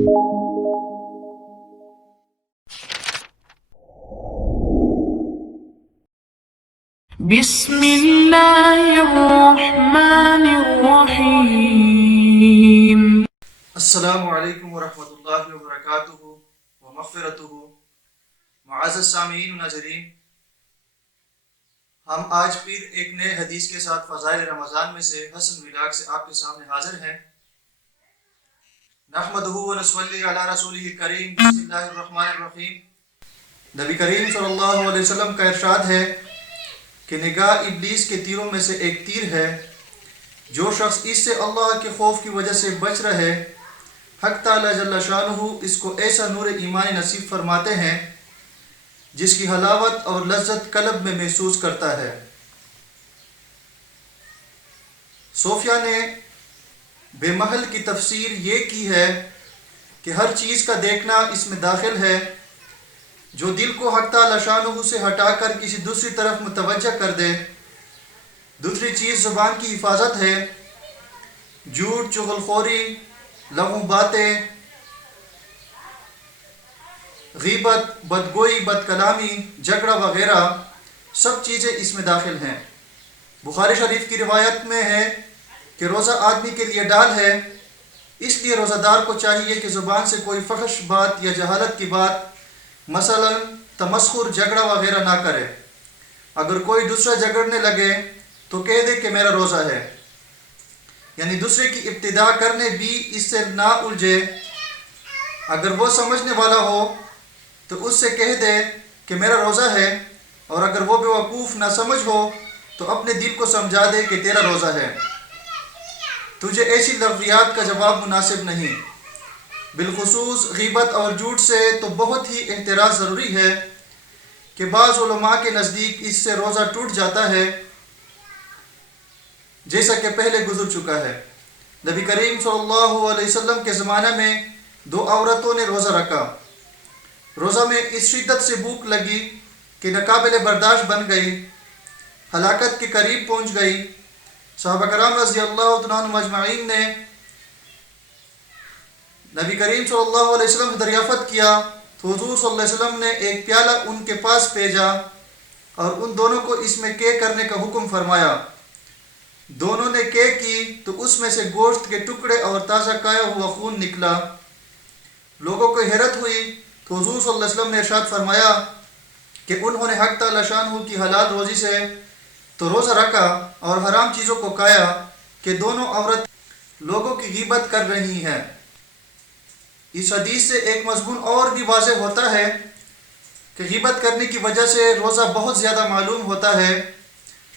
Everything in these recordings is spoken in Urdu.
بسم اللہ الرحمن الرحیم۔ السلام علیکم ورحمۃ اللہ وبرکاتہ ومغفرتہ۔ معزز سامعین و ناظرین، ہم آج پھر ایک نئے حدیث کے ساتھ فضائل رمضان میں سے حسن ملاک سے آپ کے سامنے حاضر ہیں۔ نحمدہ ونصلی علی رسولہ کریم، بسم اللہ الرحمن الرحیم۔ نبی کریم صلی اللہ علیہ وسلم کا ارشاد ہے کہ نگاہ ابلیس کے تیروں میں سے ایک تیر ہے، جو شخص اس سے اللہ کے خوف کی وجہ سے بچ رہے، حق تعالی جل شانہ اس کو ایسا نور ایمانی نصیب فرماتے ہیں جس کی حلاوت اور لذت قلب میں محسوس کرتا ہے۔ صوفیہ نے بے محل کی تفسیر یہ کی ہے کہ ہر چیز کا دیکھنا اس میں داخل ہے جو دل کو حق تعالی شانہ سے ہٹا کر کسی دوسری طرف متوجہ کر دے۔ دوسری چیز زبان کی حفاظت ہے، جھوٹ، چغل خوری، لغو باتیں، غیبت، بدگوئی، بد کلامی، جھگڑا وغیرہ سب چیزیں اس میں داخل ہیں۔ بخاری شریف کی روایت میں ہے کہ روزہ آدمی کے لیے ڈال ہے، اس لیے روزہ دار کو چاہیے کہ زبان سے کوئی فحش بات یا جہالت کی بات، مثلا تمسخر، جھگڑا وغیرہ نہ کرے۔ اگر کوئی دوسرا جھگڑنے لگے تو کہہ دے کہ میرا روزہ ہے، یعنی دوسرے کی ابتدا کرنے بھی اس سے نہ الجھے۔ اگر وہ سمجھنے والا ہو تو اس سے کہہ دے کہ میرا روزہ ہے، اور اگر وہ بیوقوف نہ سمجھ ہو تو اپنے دل کو سمجھا دے کہ تیرا روزہ ہے۔ تجھے ایسی لغویات کا جواب مناسب نہیں۔ بالخصوص غیبت اور جھوٹ سے تو بہت ہی احتراز ضروری ہے کہ بعض علماء کے نزدیک اس سے روزہ ٹوٹ جاتا ہے، جیسا کہ پہلے گزر چکا ہے۔ نبی کریم صلی اللہ علیہ وسلم کے زمانہ میں 2 عورتوں نے روزہ رکھا۔ روزہ میں اس شدت سے بھوک لگی کہ ناقابل برداشت بن گئی، ہلاکت کے قریب پہنچ گئی۔ صحابہ کرام رضی اللہ عنہم اجمعین نے نبی کریم صلی اللہ علیہ وسلم سے دریافت کیا تو حضور صلی اللہ علیہ وسلم نے ایک پیالہ ان کے پاس بھیجا اور ان دونوں کو اس میں قے کرنے کا حکم فرمایا۔ دونوں نے قے کی تو اس میں سے گوشت کے ٹکڑے اور تازہ کایا ہوا خون نکلا۔ لوگوں کو حیرت ہوئی تو حضور صلی اللہ علیہ وسلم نے ارشاد فرمایا کہ انہوں نے حق تعالی شانہ کی حلال روزی سے تو روزہ رکھا اور حرام چیزوں کو کھایا کہ دونوں عورت لوگوں کی غیبت کر رہی ہیں۔ اس حدیث سے ایک مضمون اور بھی واضح ہوتا ہے کہ غیبت کرنے کی وجہ سے روزہ بہت زیادہ معلوم ہوتا ہے،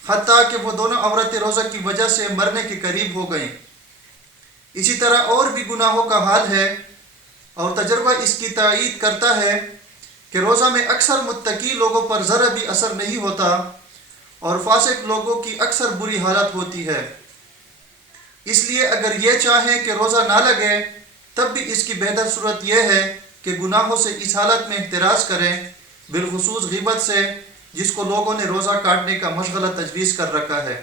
حتیٰ کہ وہ دونوں عورتیں روزہ کی وجہ سے مرنے کے قریب ہو گئیں۔ اسی طرح اور بھی گناہوں کا حال ہے، اور تجربہ اس کی تائید کرتا ہے کہ روزہ میں اکثر متقی لوگوں پر ذرا بھی اثر نہیں ہوتا اور فاسق لوگوں کی اکثر بری حالت ہوتی ہے۔ اس لیے اگر یہ چاہیں کہ روزہ نہ لگے تب بھی اس کی بہتر صورت یہ ہے کہ گناہوں سے اس حالت میں احتراز کریں، بالخصوص غیبت سے، جس کو لوگوں نے روزہ کاٹنے کا مشغلہ تجویز کر رکھا ہے۔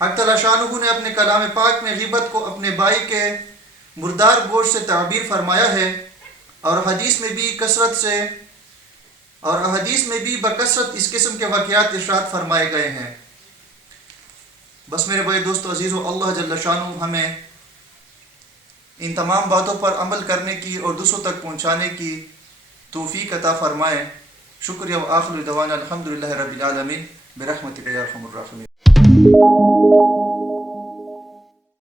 حق تعالی شانہ نے اپنے کلام پاک میں غیبت کو اپنے بھائی کے مردار گوشت سے تعبیر فرمایا ہے، اور حدیث میں بھی بکثرت اس قسم کے واقعات ارشاد فرمائے گئے ہیں۔ بس میرے بھائی دوستو عزیزو، اللہ جل شانہ ہمیں ان تمام باتوں پر عمل کرنے کی اور دوسروں تک پہنچانے کی توفیق عطا فرمائے۔ شکریہ وآخر دعوانا الحمدللہ رب العالمین برحمتک یا ارحم الراحمین۔